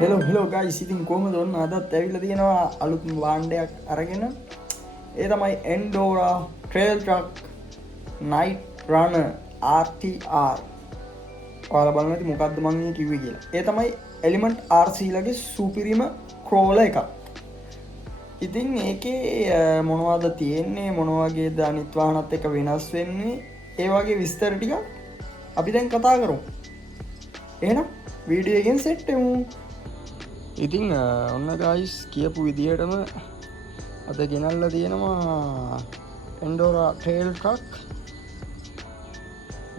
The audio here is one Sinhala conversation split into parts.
හෙලෝ ගයිස්, ඉතින් කොහොමද ඔන්න අදත් ඇවිල්ලා තියෙනවා අලුත් වාණ්ඩයක් අරගෙන. ඒ තමයි Endora Trail Truck Night Runner RTR. ඔයාලා බලන්න ඇති මොකද්ද මම මේ කිව්වේ කියලා. ඒ තමයි Element RC ලගේ සුපිරිම crawler එකක්. ඉතින් ඒකේ මොනවද තියෙන්නේ, මොන වගේද අනිත් වාහනත් එක්ක වෙනස් වෙන්නේ, ඒ වගේ විස්තර ටික අපි දැන් කතා කරමු. එහෙනම් වීඩියෝ එකෙන් සෙට් වෙමු. ඉතින් ඔන්න ගයිස් කියපු විදිහටම අද ගෙනල්ලා තියෙනවා Endora Trail Truck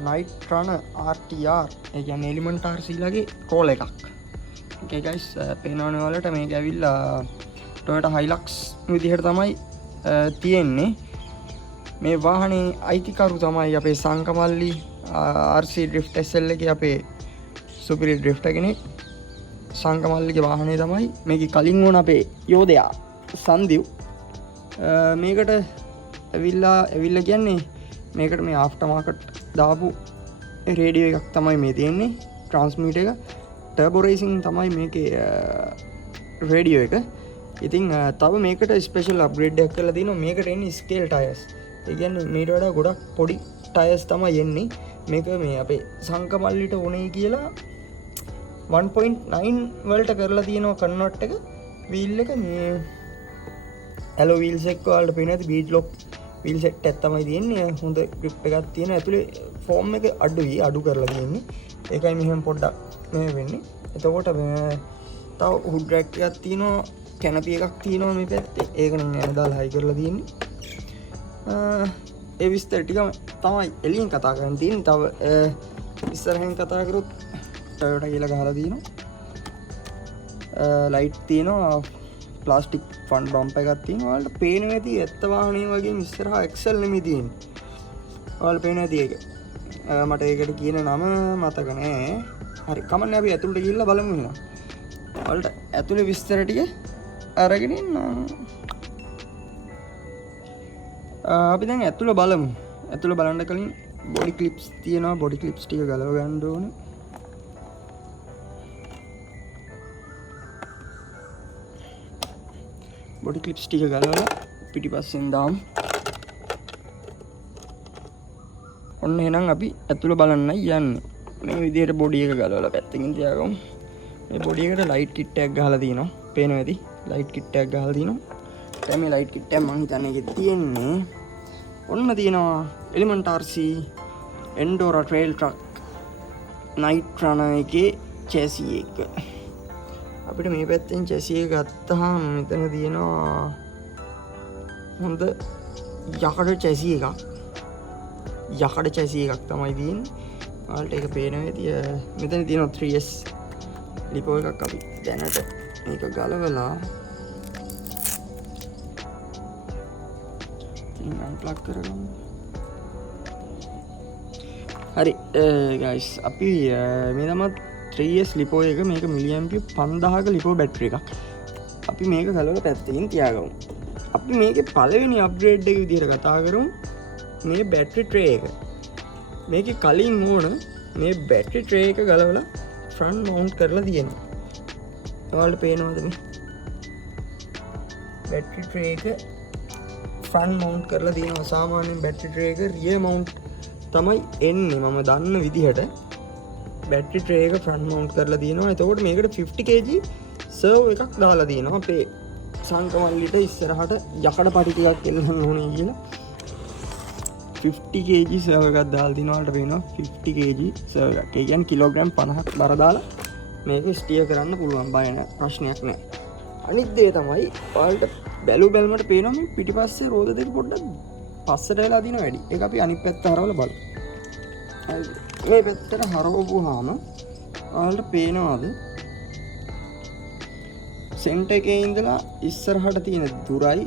Night Runner RTR. ඒ කියන්නේ Element RC ලගේ crawler එකක්. Okay guys, පේනවනේ ඔයාලට මේක ඇවිල්ලා Toyota Hilux විදිහට තමයි තියෙන්නේ. මේ වාහනේ අයිතිකරු තමයි අපේ සංකමල්ලි RC Drift SL එකේ අපේ සුපිරි ඩ්‍රිෆ්ටර් කෙනෙක්. සංකමල්ලිගේ වාහනේ තමයි මේක කලින් වුණ අපේ යෝධයා සංදීව්. මේකට ඇවිල්ලා කියන්නේ මේකට මේ ආෆ්ටර් මාකට් දාපු රේඩියෝ එකක් තමයි මේ තියෙන්නේ, ට්‍රාන්ස්මිටර් එක. ටර්බෝ රේසින් තමයි මේකේ රේඩියෝ එක. ඉතින් තව මේකට ස්පෙෂල් අප්ග්‍රේඩ් එකක් කරලා දිනවා. මේකට එන්නේ ස්කේල් ටයර්ස්. ඒ කියන්නේ මීට වඩා ගොඩක් පොඩි ටයර්ස් තමයි එන්නේ. මේක මේ අපේ සංකමල්ලිට උනේ කියලා 1.9 වලට කරලා තියෙනවා කන්වර්ට් එක. වීල් එක මේ ඇලෝ වීල්ස් එක්ක වලට පේන ඇති බීට් ලොක් වීල් සෙට් එකක් තමයි තියෙන්නේ. හොඳ ග්‍රිප් එකක් තියෙන. ඇතුලේ ෆෝම් එක අඩු කරලා තියෙන්නේ. ඒකයි මෙහෙම පොඩ්ඩක් මේ වෙන්නේ. එතකොට තව හුඩ් රැක් එකක් තියෙනවා, කැනපි එකක් තියෙනවා මේ පැත්තේ. ඒක නම් නෑ දාලා හයි කරලා තියෙන්නේ. ඒ විස්තර ටික තමයි එළියෙන් කතා කරන්න තියෙන්නේ. තව ඉස්සරහින් කතා කරොත් Toyota කියලා ගහලා තියෙනවා. ලයිට් තියෙනවා, ප්ලාස්ටික් ෆ්‍රන්ට් බම්පර් එකක් තියෙනවා. ඔයාලට පේනවා ඇති ඇත්ත වාහනේ වගේ ඉස්සරහා එක්සල් නෙමෙයි තියෙන්නේ. ඔයාලට පේනවා ඇති ඒක. මට ඒකට කියන නම මතක නෑ. හරි, කමන්නේ අපි ඇතුළට ගිහිල්ලා බලමු එහෙනම්. ඔයාලට ඇතුළේ විස්තර ටික අරගෙන ඉන්න. අපි දැන් ඇතුළ බලමු. ඇතුළ බලන්න කලින් බොඩි ක්ලිප්ස් තියෙනවා. බොඩි ක්ලිප්ස් ටික ගලව ගන්න ඕනේ. බොඩි ක්ලිප්ස් ටික ගලවලා පිටිපස්සෙන් දාමු. ඔන්න එහෙනම් අපි ඇතුළ බලන්නයි යන්නේ. මේ විදිහට බොඩි එක ගලවලා පැත්තකින් තියාගමු. මේ බොඩි එකට ලයිට් කිට් එකක් ගහලා තියෙනවා. පේනවා ඇති. ලයිට් කිට් එකක් ගහලා තියෙනවා. දැන් මේ ලයිට් කිට් එක මම හිතන්නේ ඒකේ තියෙන්නේ. ඔන්න තියෙනවා Element RC Endora Trail Truck Night Runner එකේ chassis එක. අපිට මේ පැත්තෙන් chassis එක ගත්තාම මෙතන තියෙනවා හොඳ යකඩ chassis එකක්. යකඩ chassis එකක් තමයි තියෙන්නේ. ඔයාලට ඒක පේනවා ඇති. මෙතන තියෙනවා 3S ලිපෝ එකක්. අපි දැනට මේක ගලවලා අන්ප්ලග් කරගමු. හරි ගයිස්, අපි මේ තමයි 3S ලිපෝ එක. මේක මිලියම්පියර් 5000ක ලිපෝ බැටරි එකක්. අපි මේක ගලවලා පැත්තකින් තියාගමු. අපි මේකේ පළවෙනි අප්ග්‍රේඩ් එක විදිහට කතා කරමු. මේ බැටරි ට්‍රේ එක. මේකේ කලින් ඕන මේ බැටරි ට්‍රේ එක ගලවලා ෆ්‍රන්ට් මවුන්ට් කරලා තියෙනවා. ඔයාලට පේනවද මේ බැටරි ට්‍රේ එක ෆ්‍රන්ට් මවුන්ට් කරලා තියෙනවා. සාමාන්‍යයෙන් බැටරි ට්‍රේ එක රියර් මවුන්ට් තමයි එන්නේ. මම දන්න විදිහට බැටරි ට්‍රේ එක ෆ්‍රන්ට් මවුන්ට් කරලා තියෙනවා. එතකොට මේකට 50 kg සර්ව් එකක් දාලා තියෙනවා. අපේ සංකමල්ලිට ඉස්සරහට යකඩ පටි ටිකක් එල්ලන්න ඕනේ කියලා 50 kg සර්ව් එකක් දාලා තිනවා. වලට පේනවා 50 kg සර්ව් එකක්. ඒ කියන්නේ කිලෝග්‍රෑම් 50ක් බර දාලා මේක ස්ටියර් කරන්න පුළුවන්. බය නැහැ, ප්‍රශ්නයක් නැහැ. අනිත් දේ තමයි ඔයාලට බැලුමට පේනවා මේ පිටිපස්සේ රෝද දෙක පොඩ්ඩක් පස්සට වෙලා දින වැඩි. ඒක අපි අනිත් පැත්ත හරවලා බලමු. මේ පැත්තට හරවපුවාම ඔයාලට පේනවාද සෙන්ටර් එකේ ඉඳලා ඉස්සරහට තියෙන දුරයි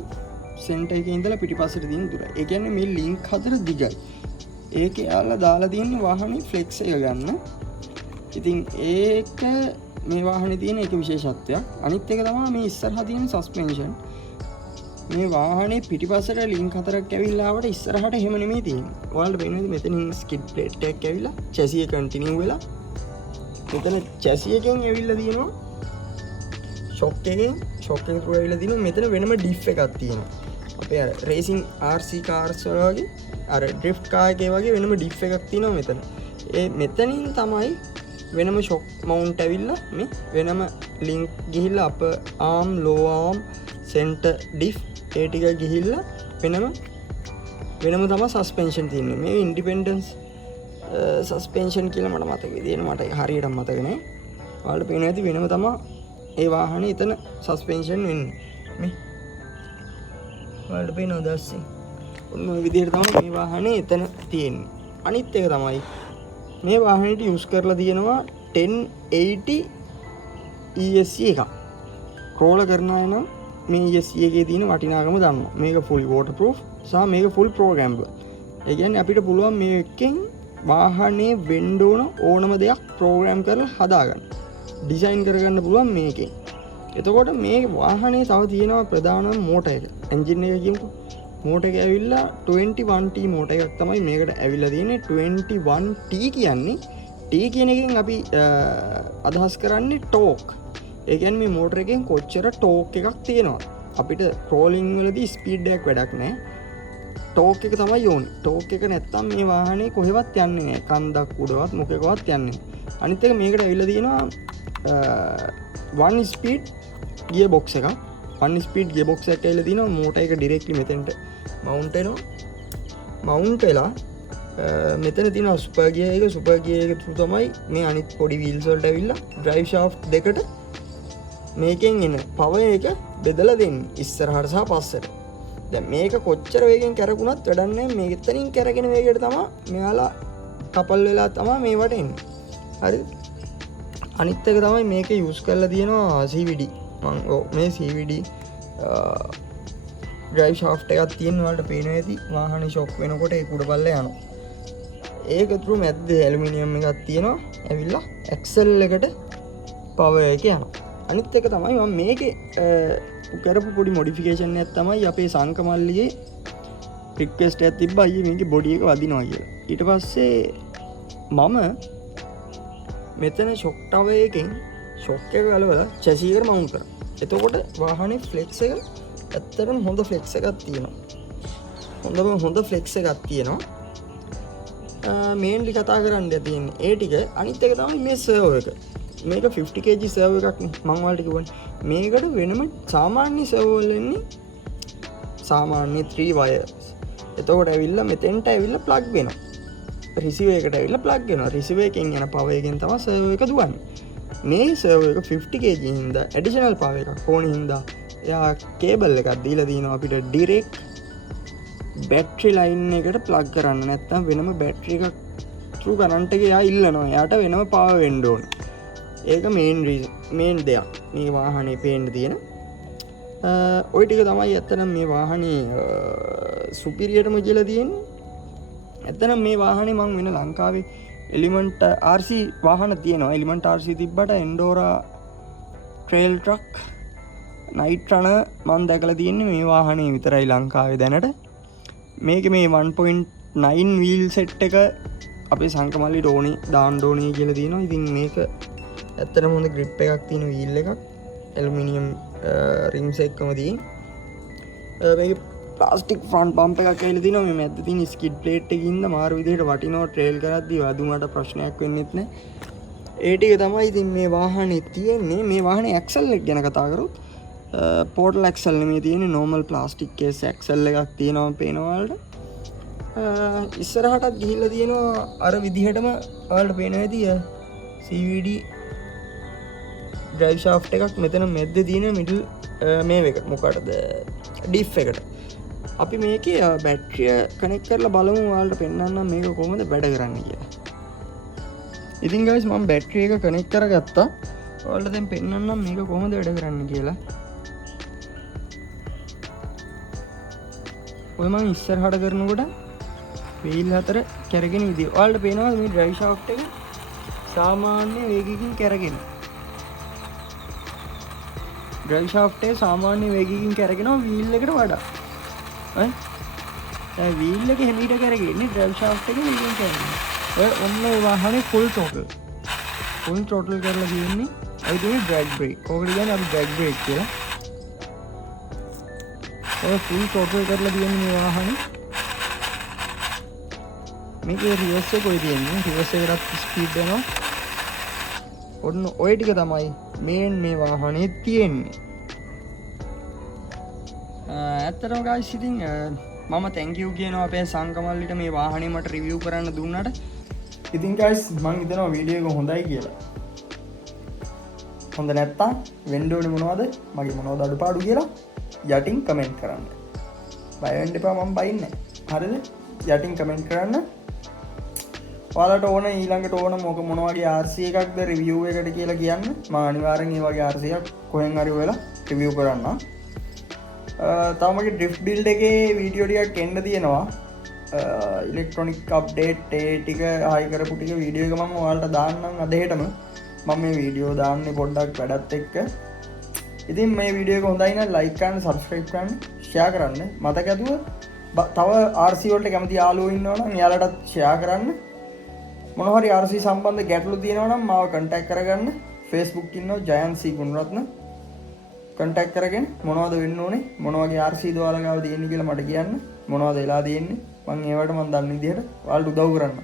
සෙන්ටර් එකේ ඉඳලා පිටිපස්සට තියෙන දුරයි. ඒ කියන්නේ මේ ලින්ක් හතර දිගයි. ඒකේ යාලා දාලා තියෙන වාහනේ ෆ්ලෙක්ස් එක ගන්න. ඉතින් ඒක මේ වාහනේ තියෙන එක විශේෂත්වයක්. අනිත් එක තමයි මේ ඉස්සරහා තියෙන සස්පෙන්ෂන්. මේ වාහනේ පිටිපස්සට ලින්ක් හතරක් ඇවිල්ලා ආවට ඉස්සරහට එහෙම නෙමෙයි තියෙන්නේ. ඔයාලට පේනවද මෙතනින් ස්කිඩ් ප්ලේට් එකක් ඇවිල්ලා chassis එක කන්ටිනියු වෙලා මෙතන chassis එකෙන් ඇවිල්ලා තියෙනවා ෂොක් එකෙන් through ඇවිල්ලා දිනවා. මෙතන වෙනම ඩිෆ් එකක් තියෙනවා. අපේ අර රේසින් RC කාර්ස් වගේ අර ඩ්‍රිෆ්ට් කාර් එකේ වගේ වෙනම ඩිෆ් එකක් තියෙනවා මෙතන. ඒ මෙතනින් තමයි වෙනම ෂොක් මවුන්ට් ඇවිල්ලා මේ වෙනම ලින්ක් ගිහිල්ලා අප ආම් ලෝ ආම් සෙන්ටර් ඩිෆ් ඒ ටික ගිහිල්ලා වෙනම තමයි සස්පෙන්ෂන් තියෙන්නේ. මේ ඉන්ඩිපෙන්ඩන්ස් සස්පෙන්ෂන් කියලා මට මතක විදියට මට හරියට මතක නෑ. ඔයාලට පේනවා ඇති වෙනම තමයි ඒ වාහනේ එතන සස්පෙන්ෂන් වෙන්නේ. මේ ඔයාලට පේනවද දැස්සේ? ඔන්න ඔය විදියට තමයි මේ වාහනේ එතන තියෙන්නේ. අනිත් එක තමයි මේ වාහනේට යූස් කරලා තියෙනවා 1080 ESC එකක්. ක්‍රෝලර් කරන අය නම් මේ ESC එකේ තියෙන වටිනාකම දන්නවා. මේක fully waterproof සහ මේක full programmable. ඒ කියන්නේ අපිට පුළුවන් මේකෙන් වාහනේ වෙන්න ඕනම දෙයක් ප්‍රෝග්‍රෑම් කරලා හදාගන්න. ඩිසයින් කරගන්න පුළුවන් මේකෙන්. එතකොට මේ වාහනේ තව තියෙනවා ප්‍රධානම මෝටර් එක. එන්ජින් එක කියමුකෝ. මෝටර් එක ඇවිල්ලා 21T මෝටර් එකක් තමයි මේකට ඇවිල්ලා තියෙන්නේ. 21T කියන්නේ T කියන එකෙන් අපි අදහස් කරන්නේ ටෝක්. ඒ කියන්නේ මේ මෝටර් එකෙන් කොච්චර ටෝක් එකක් තියෙනවා. අපිට ක්‍රෝලින් වලදී ස්පීඩ් එකක් වැඩක් නැහැ. ටෝක් එක තමයි ඕනේ. ටෝක් එක නැත්තම් මේ වාහනේ කොහෙවත් යන්නේ නැහැ. කන්දක් උඩවත් මොකකවත් යන්නේ නැහැ. අනිත් එක මේකට ඇවිල්ලා තියෙනවා 1 ස්පීඩ් ගියර් බොක්ස් එකක්. 1 ස්පීඩ් ගියර් බොක්ස් එකක් ඇවිල්ලා තියෙනවා. මෝටර් එක ඩිරෙක්ට්ලි මෙතෙන්ට මවුන්ට් වෙනවා. මවුන්ට් වෙලා මෙතන තියෙනවා සුපර් ගියර් එක. සුපර් ගියර් එක through තමයි මේ අනිත් පොඩි වීල්ස් වලට ඇවිල්ලා ඩ්‍රයිව් ෂාෆ්ට් දෙකට මේකෙන් එන පවර් එක බෙදලා දෙන්නේ ඉස්සරහට සහ පස්සට. දැන් මේක කොච්චර වේගෙන් කැරකුණත් වැඩක් නැහැ. මේක එතනින් කැරගෙන වේගයට තමයි මෙයාලා කපල් වෙලා තමයි මේවට එන්නේ. හරිද? අනිත් එක තමයි මේක යූස් කරලා තියෙනවා CVD. මේ CVD ඩ්‍රයිව් ෂාෆ්ට් එකක් තියෙන වලට පේනවා ඇති. වාහනේ ෂොක් වෙනකොට ඒ කුඩ බල්ල යනවා. ඒක through මැද්දේ ඇලුමිනියම් එකක් තියෙනවා. ඇවිල්ලා ඇක්සල් එකට පවර් එක යනවා. අනිත් එක තමයි මම මේකේ කරපු පොඩි මොඩිෆිකේෂන් එකක් තමයි අපේ සංකමල්ලියේ රික්වෙස්ට් එකක් තිබ්බා අයියේ මේකේ බොඩි එක වදිනවා කියලා. ඊට පස්සේ මම මෙතන ෂොක් ටවර් එකෙන් ෂොක් එක ගලවලා චැසි එකට මවුන්ට් කරා. එතකොට වාහනේ ෆ්ලෙක්ස් එක ඇත්තටම හොඳ ෆ්ලෙක්ස් එකක් තියෙනවා. හොඳ ෆ්ලෙක්ස් එකක් තියෙනවා. මේන්ලි කතා කරන්න තියෙන්නේ ඒ ටික. අනිත් එක තමයි මේ සර්වර් එක. මේක 50 kg සර්වර් එකක් නේ. මම ඔයාලට කිව්වනේ. මේකට වෙනම සාමාන්‍ය සර්වර් වල එන්නේ සාමාන්‍ය 3 wires. එතකොට ඇවිල්ලා මෙතෙන්ට ඇවිල්ලා ප්ලග් වෙනවා. රිසීවර් එකට ඇවිල්ලා ප්ලග් වෙනවා. රිසීවර් එකෙන් යන පවර් එකෙන් තමයි සර්වර් එක දුවන්නේ. මේ සර්වර් එක 50 kg හින්දා ඇඩිෂනල් පවර් එකක් ඕන හින්දා එයා කේබල් එකක් දීලා දිනවා අපිට ඩිරෙක්ට් බැටරි ලයින් එකට ප්ලග් කරන්න. නැත්නම් වෙනම බැටරි එකක් through කරන්ට් එක එයා ඉල්ලනවා. එයාට වෙනම පවර් වෙන්න ඕන. ඒක මේන් දෙයක් මේ වාහනේ පේන්න තියෙන. ඔය ටික තමයි ඇත්තනම් මේ වාහනේ සුපිරියටම කියලා තියෙන්නේ. ඇත්තනම් මේ වාහනේ මම වෙන ලංකාවේ එලිමන්ට් RC වාහන තියෙනවා. එලිමන්ට් RC තිබ්බට එන්ඩෝරා ට්‍රේල් ට්‍රක් නයිට් රනර් මම දැකලා තියෙන්නේ මේ වාහනේ විතරයි ලංකාවේ දැනට. මේක මේ 1.9 වීල් සෙට් එක අපේ සංකමල්ලිට ඕනේ දාන්න ඕනේ කියලා තියෙනවා. ඉතින් මේක ඇත්තටම හොඳ ග්‍රිප් එකක් තියෙන වීල් එකක්. ඇලුමිනියම් රිම්ස් එක්කම තියෙන. මේක ප්ලාස්ටික් ෆ්‍රන්ට් බම්ප් එකක් ඇවිල්ලා තිනවා. මේ මැද්දේ තියෙන ස්කිඩ් ප්ලේට් එකකින් මාරු විදිහට වටිනවා ට්‍රේල් කරද්දී වදුමට ප්‍රශ්නයක් වෙන්නෙත් නැහැ. ඒ ටික තමයි ඉතින් මේ වාහනේ තියෙන්නේ. මේ වාහනේ ඇක්සල් එක ගැන කතා කරොත් පෝර්ටල් ඇක්සල් නෙමෙයි තියෙන්නේ නෝමල් ප්ලාස්ටික් කේස් ඇක්සල් එකක් තියෙනවා පේනවා වලට. ඉස්සරහටත් ගිහිල්ලා තියෙනවා අර විදිහටම ඔයාලට පේනවා ඇති CVD ඩ්‍රයිව් ෂාෆ්ට් එකක් මෙතන මැද්දේ තියෙන මිඩල් මේ එක මොකටද ඩිෆ් එකට. අපි මේකේ බැටරිය කනෙක්ට් කරලා බලමු ඔයාලට පෙන්නන්නම් මේක කොහොමද වැඩ කරන්නේ කියලා. ඉතින් guys මම බැටරි එක කනෙක්ට් කරගත්තා. ඔයාලට දැන් පෙන්නන්නම් මේක කොහොමද වැඩ කරන්නේ කියලා. ඔය මම ඉස්සරහට කරනකොට වීල් හතර කැරගෙන ඉදී. ඔයාලට පේනවා මේ ඩ්‍රයිව් ෂාෆ්ට් එක සාමාන්‍ය වේගයකින් කැරගෙන. ඩ්‍රයිව් ෂාෆ්ට් එක සාමාන්‍ය වේගයකින් කැරගෙනවා වීල් එකට වඩා. දැන් වීල් එක හැමීට කැරගෙන්නේ ඩ්‍රයිව් ෂාෆ්ට් එක වේගයෙන් කැරගෙනවා. ඔය ඔන්න ඔය වාහනේ ෆුල් ටෝටල් කරලා තියෙන්නේ අපි දුන්නේ ඩ්‍රැග් බ්‍රේක්. ඕකට කියන්නේ අපි ඩ්‍රැග් බ්‍රේක් කියලා. ඔය ෆුල් ටෝටල් කරලා තියෙන්නේ මේ වාහනේ. මේකේ රිවර්ස් එක කොයි තියෙන්නේ? රිවර්ස් එකකට ස්පීඩ් වෙනවා. ඔන්න ඔය ටික තමයි මේ වාහනේ තියෙන්නේ. ඇත්තටම guys ඉතින් මම thank you කියනවා අපේ සංකමල්ලිට මේ වාහනේ මට රිවිව් කරන්න දුන්නාට. ඉතින් guys මං හිතනවා වීඩියෝ එක හොඳයි කියලා. හොඳ නැත්තම් වෙන්න ඕනේ මොනවද? මගේ මොනවද අඩුපාඩු කියලා යටින් කමෙන්ට් කරන්න. බය වෙන්න එපා මම බයින්නේ නැහැ. හරිද? යටින් කමෙන්ට් කරන්න. ඔයාලට ඕන ඊළඟට ඕන මොන වගේ RC එකක්ද රිවිව් එකට කියලා කියන්න. මම අනිවාර්යෙන් මේ වගේ RC එකක් කොහෙන් හරි හොයලා රිවිව් කරන්නම්. තව මගේ ඩ්‍රිෆ්ට් බිල්ඩ් එකේ වීඩියෝ ටිකක් එන්න තියෙනවා. ඉලෙක්ට්‍රොනික් අප්ඩේට් ඒ ටික හයි කරපු ටික වීඩියෝ එක මම ඔයාලට දාන්නම් අද හෙටම. මම මේ වීඩියෝ දාන්නේ පොඩ්ඩක් වැඩත් එක්ක. ඉතින් මේ වීඩියෝ එක හොඳයි නම් ලයික් කරන්න, සබ්ස්ක්‍රයිබ් කරන්න, ෂෙයා කරන්න. මතක ඇතුව තව RC වලට කැමති යාළුවෝ ඉන්නවා නම් එයාලටත් ෂෙයා කරන්න. මොන හරි RC සම්බන්ධ ගැටලු තියෙනවා නම් මාව contact කරගන්න. Facebook ඉන්නවා ජයන්ත් සී ගුණරත්න. contact කරගෙන මොනවද වෙන්න ඕනේ, මොන වගේ RC ද ඔයාලා ගාව තියෙන්නේ කියලා මට කියන්න. මොනවද වෙලා තියෙන්නේ? මම ඒවට මම දන්න විදිහට ඔයාලට උදව් කරන්න.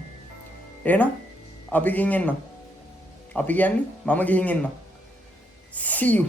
එහෙනම් අපි ගිහින් එන්න. අපි කියන්නේ මම ගිහින් එන්න. See you.